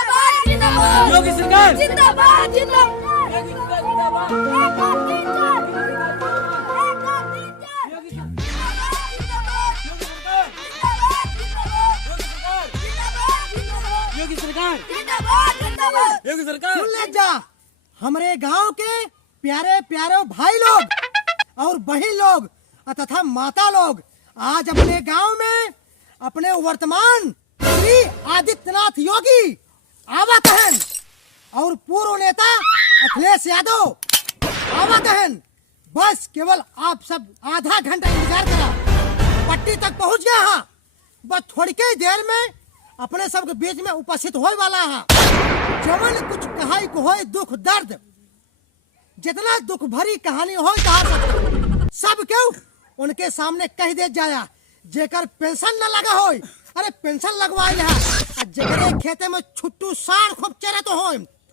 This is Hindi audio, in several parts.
योगी सरकार जिंदाबाद जिंदाबाद योगी सरकार जिंदाबाद योगी सरकार योगी सरकार सुन ले जा, हमारे गांव के प्यारे प्यारे भाई लोग और बहन लोग तथा माता लोग आज अपने गांव में अपने वर्तमान श्री आदित्यनाथ योगी आवत हैं और पूर्व नेता अखिलेश यादव आवत हैं। बस केवल आप सब आधा घंटा इंतजार करा, पट्टी तक पहुंच गया हाँ। बस थोड़ी ही देर में अपने सबके बीच में उपस्थित होने वाला है। जवन कुछ कहाई को होए दुख दर्द, जितना दुख भरी कहानी हो सब क्यों उनके सामने कह दे जाया। जेकर पेंशन न लगा हो, अरे पेंशन लगवाई है। जगरे खेते में छुट्टू साढ़ खूब चरे तो हो,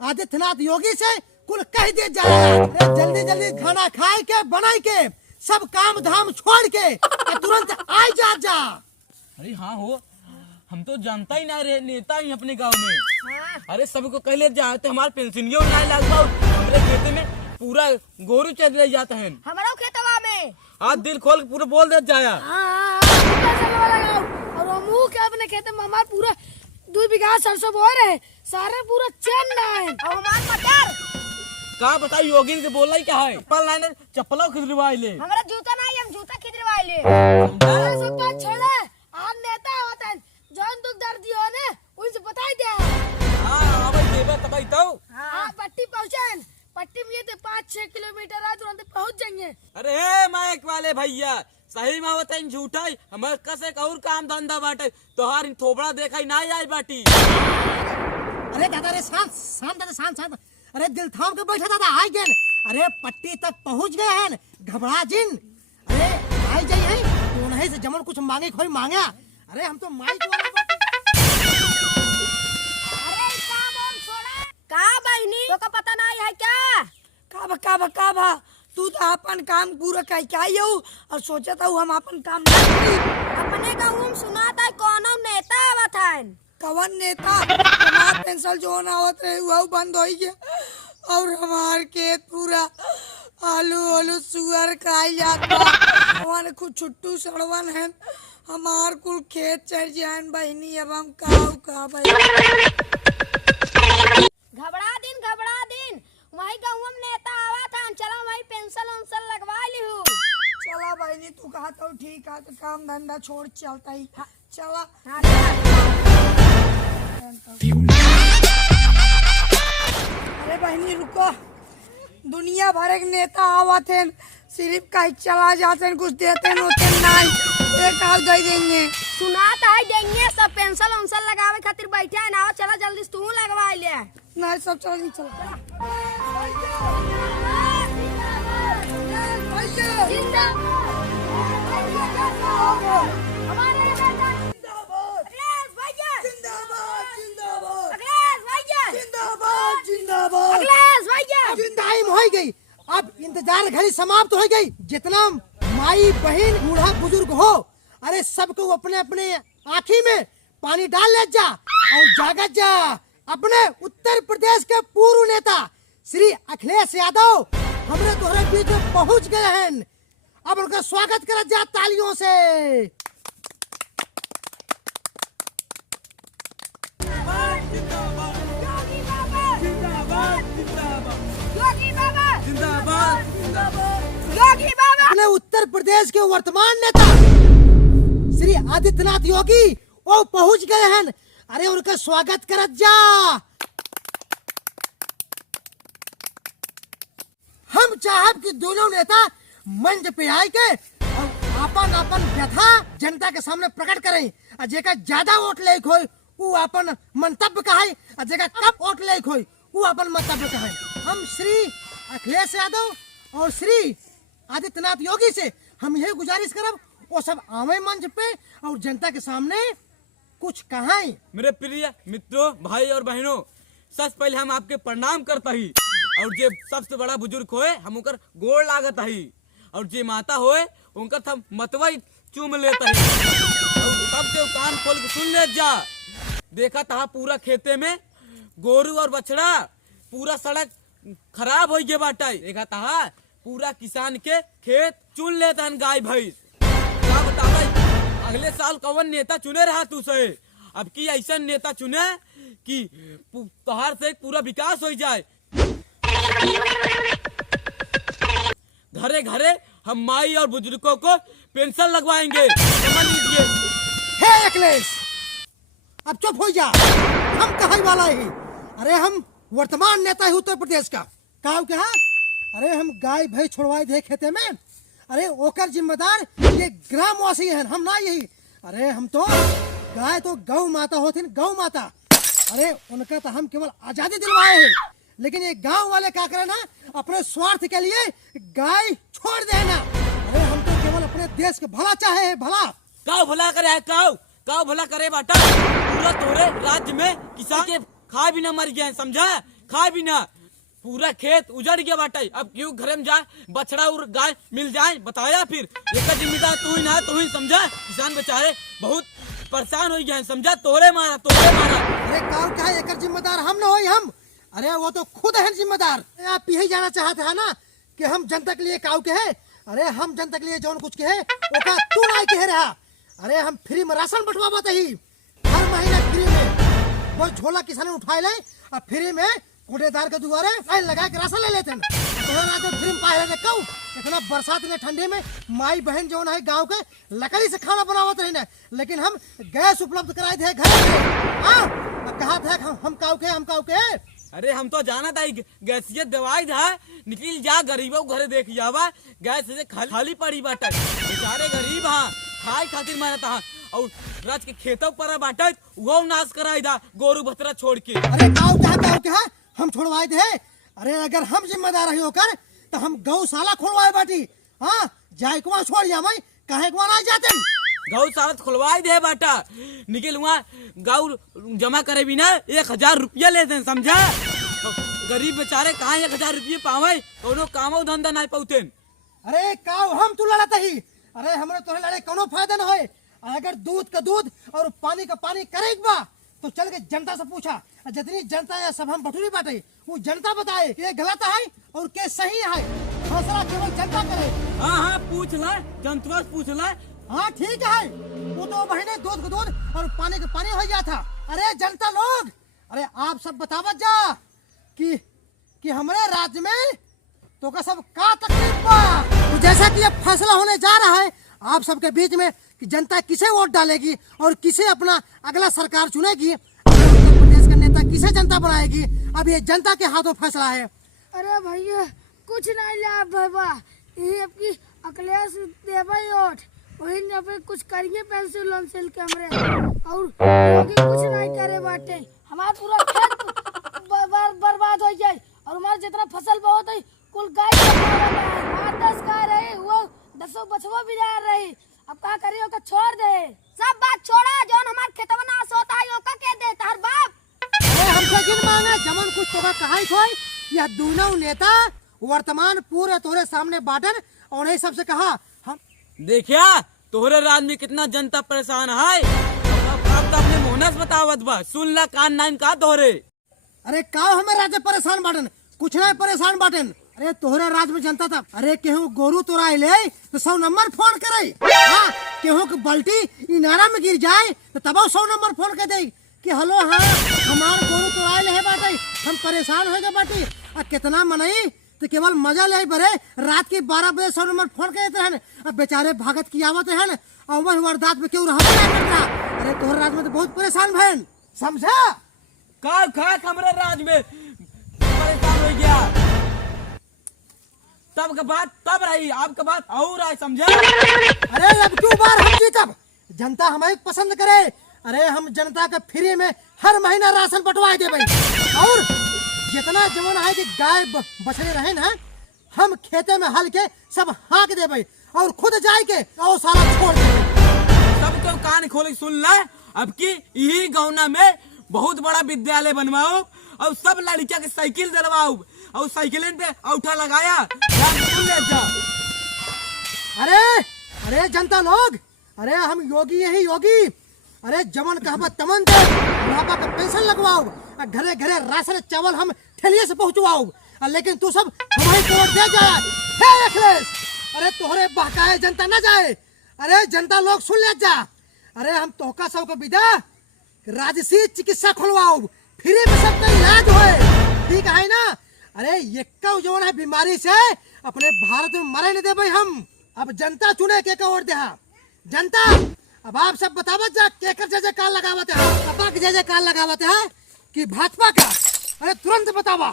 आदित्यनाथ योगी से कुल कह दे जाया। जल्दी जल्दी खाना खाए के बनाई के सब काम धाम छोड़ के तुरंत आ जा। अरे हाँ हो, हम तो जानता ही ना रहे नेता ही अपने गांव में। अरे सबको कह ले जाते हमारे पेंशनियों ना लगवा, हमारे खेते में पूरा गोरू चल रह जाता है। हमारा खेतवा में आज दिल खोल के पूरा बोल दे जाया। और हमू के अपने खेत में हमार पूरा 2 बीघा सरसों बो रहे, सारे पूरा चैन है। और हमार मटर का बताई योगी से बोल रही क्या है? चप्पल लाने चप्पलों खरीदवा ले। हमारा जूता नहीं, हम जूता खरीदवा ले। सब बात छोड़े, आज नेता होता है जौन दुख दर्द दियो ने उनसे बताई दे। हां अब देबे तबई तो। हां पट्टी पहुंचन, पट्टी में ये 5-6 किलोमीटर है, तुरंत पहुंच जाएंगे। अरे हे माइक वाले भैया, सही में होता है झूठा ही हमारे कसे का और काम धंधा बाटे, तोहार थोबड़ा देखा ही ना आई बाटी। अरे दादा रे शांत। अरे दिल थाम के बैठा दादा आई गेल। अरे पट्टी तक पहुंच गए हैं, घबरा जिन। अरे आई जाई है तो नहीं से जमन कुछ मांगे खोई मांगा। अरे हम तो माइक वाला अरे काम हम छोड़ा का बहनी तो का पता नहीं है क्या? का भा तू तो अपन काम पूरा कह के आई हो और सोचा था हम अपन काम नहीं करी। अपने गाँव में सुना था कौन नेता आवत है। कवन नेता? हमार पेंशन जो ना होत रहे वो बंद हो गया और हमार खेत पूरा आलू सुअर खाई जाता। हमारे कुछ छुट्टू सड़वन है, हमार कुल खेत चढ़ जान बहनी। अब हम का भाई घबरा दिन वही गाँव में नेता आवा था, चला वही पेंशन लगवा ली हूँ। चला बहनी तू कहा तो ठीक है, तो काम धंधा छोड़ चलता ही चला। अरे बहनी रुको, दुनिया भर के नेता आवा थे, सिर्फ कहीं चला जाते हैं, कुछ देते होते नहीं, एक हाथ दे देंगे। सुना था देंगे सब पेंशन लगावे खातिर बैठे है ना। चला जल्दी तू लगवा ले। नहीं सब चल नहीं चला। टाइम हो गई, अब इंतजार घड़ी समाप्त हो गई। जितना माई बहन बूढ़ा बुजुर्ग हो, अरे सबको अपने अपने आँखी में पानी डाल ले जा और जागत जा। अपने उत्तर प्रदेश के पूर्व नेता श्री अखिलेश यादव हमने तुम्हारे बीच में पहुंच गए हैं। अब उनका स्वागत करा जा तालियों से। अपने उत्तर प्रदेश के वर्तमान नेता श्री आदित्यनाथ योगी वो पहुंच गए हैं। अरे उनका स्वागत कर जा। हम चाहब कि दोनों नेता मंच पे आए के और अपन व्यथा जनता के सामने प्रकट करें। जेका ज्यादा वोट ले खोई वो अपन मंतव्य कहे, और जेका कम वोट ले खोई वो अपन मंतव्य कहे। हम श्री अखिलेश यादव और श्री आदित्यनाथ योगी से हम यही गुजारिश करब वो सब आवे मंच पे और जनता के सामने कुछ कहें। मेरे प्रिय मित्रों, भाई और बहनों, सबसे पहले हम आपके प्रणाम करता ही, और जे सबसे बड़ा बुजुर्ग होए हम उनकर गोड़ लागत ही, और जे माता होए उनकर हम मतवा चूम लेता ही। और सबके कान खोल के सुन ले जा। देखा था पूरा खेते में गोरू और बछड़ा पूरा सड़क खराब हो गया बाटा। देखा था पूरा किसान के खेत चुन लेता है गाय भैंस। क्या बतावा अगले साल कौन नेता चुने रहा तू से, अब की ऐसा नेता चुने कि तोहार से पूरा विकास हो जाए। घरे घरे हम माई और बुजुर्गों को पेंशन लगवाएंगे, समझ लीजिए। हे अखिलेश, अब चुप हो जा। हम कहे वाला ही, अरे हम वर्तमान नेता है उत्तर प्रदेश का। कहा क्या? अरे हम गाय भैंस छोड़वाए थे खेते में, अरे ओकर जिम्मेदार ये ग्रामवासी हैं, हम ना यही। अरे हम तो गाय तो गौ माता होती, गौ माता। अरे उनका तो हम केवल आजादी दिलवाए हैं, लेकिन ये गांव वाले क्या करे ना, अपने स्वार्थ के लिए गाय छोड़ देना। अरे हम तो केवल अपने देश के भला चाहे है, भला। काव भला करे है, काव भला करे बाटा। पूरा तोरे राज्य में किसान के खा भी ना मर गए, समझा? खा भी ना, पूरा खेत उजड़ गया बाटा। अब क्यों घरे में जाए बछड़ा और गाय मिल जाए, बताया फिर एक जिम्मेदार तू ही ना, तू ही समझा। किसान बेचारे बहुत परेशान हो गए, समझा? तोरे मारा। अरे काव का एक जिम्मेदार हम ना हो, हम। अरे वो तो खुद है जिम्मेदार। आप यही जाना चाहते हैं ना कि हम जनता के लिए काव के है। अरे हम जनता के लिए जौन कुछ के है वो का तू ना कह रहा। अरे हम फ्री में राशन बंटवा ही, हर महीने फ्री में वो झोला किसान उठाए ले और फ्री में कोटेदार के दुआरे लाइन लगा के राशन ले लेते हैं। तो फ्री में पाए रहते कहूँ इतना बरसात में ठंडे में माई बहन जो है गाँव के लकड़ी से खाना बनावत रही ना, लेकिन हम गैस उपलब्ध कराए थे घर में। कहा था हम काव के। अरे हम तो जाना था गैसियत दवाई था, निकल जा गरीबों घरे देख जावा, गैस से खाली पड़ी बाटा। बेचारे गरीब हाँ खाए खातिर मारा था, और राज के खेतों पर बाटा वो नाश कराई था गोरू बछड़ा छोड़ के। अरे काव क्या हम छोड़वाए थे। अरे अगर हम जिम्मेदार रही होकर तो हम गौशाला खोलवाए बाटी। हाँ जाए कुआ छोड़ जा मैं कहे कुआ ना जाते। गौशाला खुलवाई दे बाटा, निकल वहाँ गौ जमा करे भी ना 1000 रुपया लेते हैं, समझा? गरीब बेचारे कहाँ 1000 रुपये पावे, कोनो कामो धंधा नहीं पाते। अरे काव हम तू लड़ाते ही, अरे हमरे तोरे लड़े कोनो फायदा न होए। अगर दूध का दूध और पानी का पानी करेग बा तो चल के जनता से पूछा, जितनी जनता है सब हम बटूरी बाटे, वो जनता बताए कि ये गलत है और के सही है। फैसला केवल जनता करे। हाँ पूछ ले, जनता पूछ ले। हाँ ठीक है, वो तो महीने दूध का दूध और पानी का पानी हो गया था। अरे जनता लोग, अरे आप सब बतावत जा कि हमारे राज्य में तो का सब का तकलीफ बा। तो जैसा कि अब फैसला होने जा रहा है आप सबके बीच में कि जनता किसे वोट डालेगी और किसे अपना अगला सरकार चुनेगी, उत्तर प्रदेश का नेता किसे जनता बनाएगी, अब ये जनता के हाथों फैसला है। अरे भैया कुछ नहीं ला बाबा, ये आपकी अखिलेश देवा वोट वही ने पे कुछ करिए पेंसिल लोन सेल के हमरे, और कुछ नहीं करे बाटे। हमारा पूरा खेत बर्बाद हो जाए और हमारा जितना फसल बहुत है कुल गाय 10 गाय रही, वो 10 बछवा भी जा रही। अब क्या करियो का छोड़ दे, सब बात छोड़ा। जौन हमार खेतवा नाश होता है ओका के दे तार बाप। अरे हमसे गिन मांगे जमन कुछ तो कहाई थोई, यह दोनों नेता वर्तमान पूरे तोरे सामने बाटन और नहीं सबसे कहा हम देखिया तोहरे राज्य में कितना जनता परेशान है। अब तो अपने मोहनस बतावत बा, सुन ला कान नाइन का तोहरे। अरे का हमें राज्य परेशान बाटन, कुछ नहीं परेशान बाटन। अरे तोहरे राज्य में जनता था, अरे केहू गोरू तोरा ले तो 100 नंबर फोन करे। हाँ केहू की बल्टी इनारा में गिर जाए तो तब 100 नंबर फोन कर दे कि हेलो हाँ हमारे गोरू तोरा ले है बाटे, हम परेशान हो गए बाटी। और कितना मनई तो केवल मजा ले बरे, रात के 12 बजे 100 नंबर फोन कर देते हैं। अब बेचारे भागत की आवत है और वही वारदात में क्यों रहा करता। अरे तोहरे राज्य में तो बहुत परेशान भैन, समझा? काल खाक हमारे राज्य में परेशान हो गया, तब का बात तब रही, आपका बात और आई, समझे? अरे अब क्यों बार हम जीतब, जनता हमें पसंद करे। अरे हम जनता के फ्री में हर महीना राशन बंटवा दे भाई, और जितना जमन है कि गाय बछड़े रहे ना हम खेते में हल के सब हाँक दे भाई और खुद जाए के और सारा छोड़ दे। सब तो कान खोल सुन ले, अब की यही गौना में बहुत बड़ा विद्यालय बनवाओ और सब लड़किया के साइकिल दिलवाओ और साइकिल पे औठा लगाया। सुन ले जा। अरे जनता लोग, अरे हम योगी यही योगी। अरे जमन कहबत तमन दे, बुढ़ापा का पेंशन लगवाओ, घरे घरे राशन चावल हम ठेलिए से पहुंचवाओ, लेकिन तू सब हमारे को वोट दे जाए। हे अखिलेश, अरे तोहरे बहकाए जनता न जाए, अरे जनता लोग सुन ले जा। अरे हम तोहका सबको विदा राजसी चिकित्सा खुलवाओ, फ्री में सबका इलाज होए, ठीक है ना। अरे यक्का जो है बीमारी से अपने भारत में मरे नहीं दे भाई हम। अब जनता चुने के वोट दे। जनता अब आप सब बतावत जा केकर जय जयकार लगावत है, सपा के जय जयकार लगावत है कि भाजपा का? अरे तुरंत बतावा।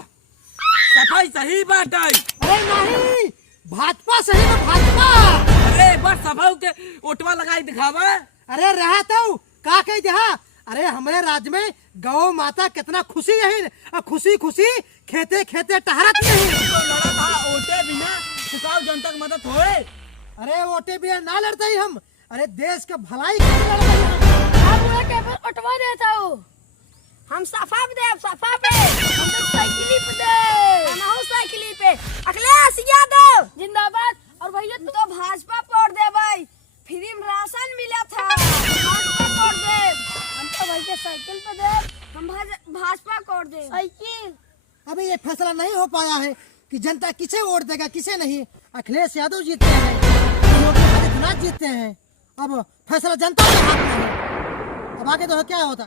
सफाई सही बात है। अरे नहीं, भाजपा सही में भाजपा। अरे एक बार सफा के ओटवा लगाई दिखावा। अरे रहा तो का कह दिया। अरे हमारे राज्य में गौ माता कितना खुशी है, खुशी खुशी खेते खेते टहरत यही। तो लड़ा था ओटे बिना चुकाव जनता की मदद होए। अरे वोटे भी ना लड़ते ही हम, अरे देश का भलाई के लिए लड़ते हैं। अब वो के पर उठवा देता हूँ। हम सफा पे दे, सफा पे हम तो साइकिली पे दे, हम हो साइकिली पे। अखिलेश यादव जिंदाबाद। और भैया तू तो भाजपा पर दे भाई, फ्री में राशन मिला था, भाजपा कर दे। हम तो भैया साइकिल पे दे, हम भाजपा कर दे साइकिल। अभी ये फैसला नहीं हो पाया है कि जनता किसे वोट देगा किसे नहीं। अखिलेश यादव जीतते हैं, योगी आदित्यनाथ जीतते हैं, अब फैसला जनता के हाथ में है। अब आगे तो क्या होता।